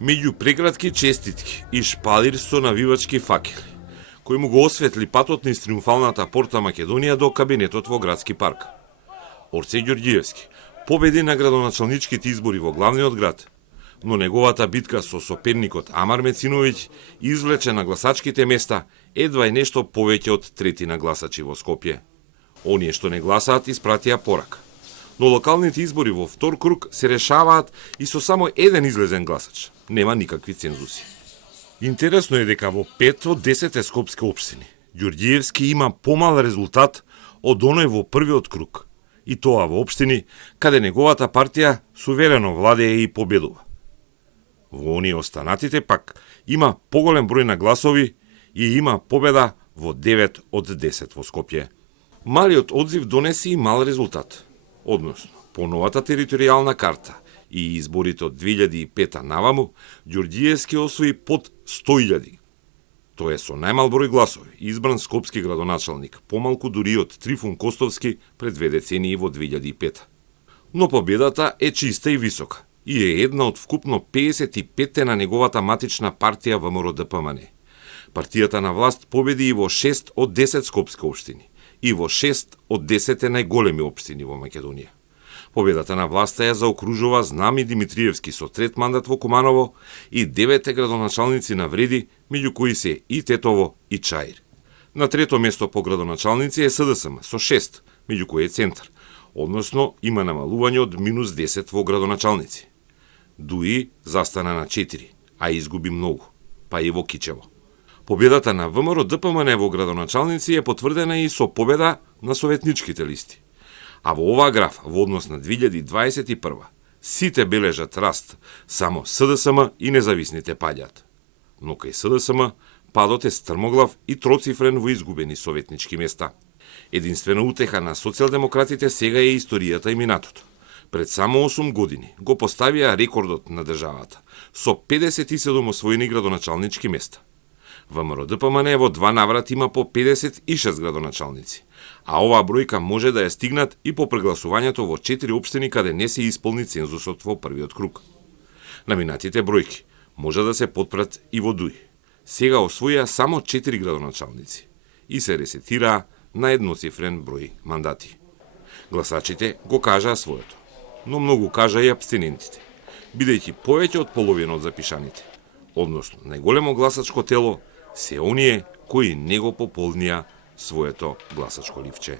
Меѓу прегратки честитки и шпалир со навивачки факели, кој му го осветли патот низ триумфалната порта Македонија до кабинетот во градски парк. Орце Ѓорѓиевски победи на градоначалничките избори во главниот град, но неговата битка со соперникот Амар Мециновиќ извлече на гласачките места едва и нешто повеќе од третина гласачи во Скопје. Оние што не гласаат испратија порака. Но локалните избори во втор круг се решаваат и со само еден излезен гласач. Нема никакви цензуси. Интересно е дека во 5 од 10 скопски општини Ѓорѓиевски има помал резултат од оној во првиот круг, и тоа во општини каде неговата партија суверено владее и победува. Во оние останатите пак има поголем број на гласови и има победа во 9 од 10 во Скопје. Малиот одзив донеси и мал резултат. Односно, по новата територијална карта и изборите од 2005 наваму, Ѓорѓиевски освои под 100.000. Тоа е со најмал број гласови избран скопски градоначалник, помалку дури од Трифун Костовски пред 2 децении во 2005. Но победата е чиста и висока и е една од вкупно 55 на неговата матична партија ВМРО-ДПМН. Партијата на власт победи и во 6 од 10 скопски општини и во 6 од 10 најголеми општини во Македонија. Победата на власта ја заокружува Знами Димитриевски со трет мандат во Куманово и 9 градоначалници на вреди, меѓу кои се и Тетово и Чаир. На трето место по градоначалници е СДСМ со 6, меѓу кои е Центар, односно има намалување од -10 во градоначалници. Дуи застана на 4, а изгуби многу, па и во Кичево. Победата на ВМРО-ДПМН во градоначалници е потврдена и со победа на советничките листи. А во оваа графа, во однос на 2021, сите бележат раст, само СДСМ и независните паѓаат. Но кај СДСМ падот е стрмоглав и троцифрен во изгубени советнички места. Единствена утеха на социјалдемократите сега е историјата и минатото. Пред само 8 години го поставија рекордот на државата со 57 освоени градоначалнички места. ВМРО-ДПМН во 2 наврати има по 56 градоначалници, а оваа бројка може да ја стигнат и по прегласувањето во 4 општини каде не се исполни цензусот во првиот круг. Наминатите бројки може да се потпрат и во Дуи. Сега освоија само 4 градоначалници и се ресетираа на едноцифрен број мандати. Гласачите го кажаа своето, но многу кажа и абстинентите, бидејќи повеќе од половина од запишаните, односно најголемо гласачко тело, се оние кои не го пополнија своето гласачко ливче.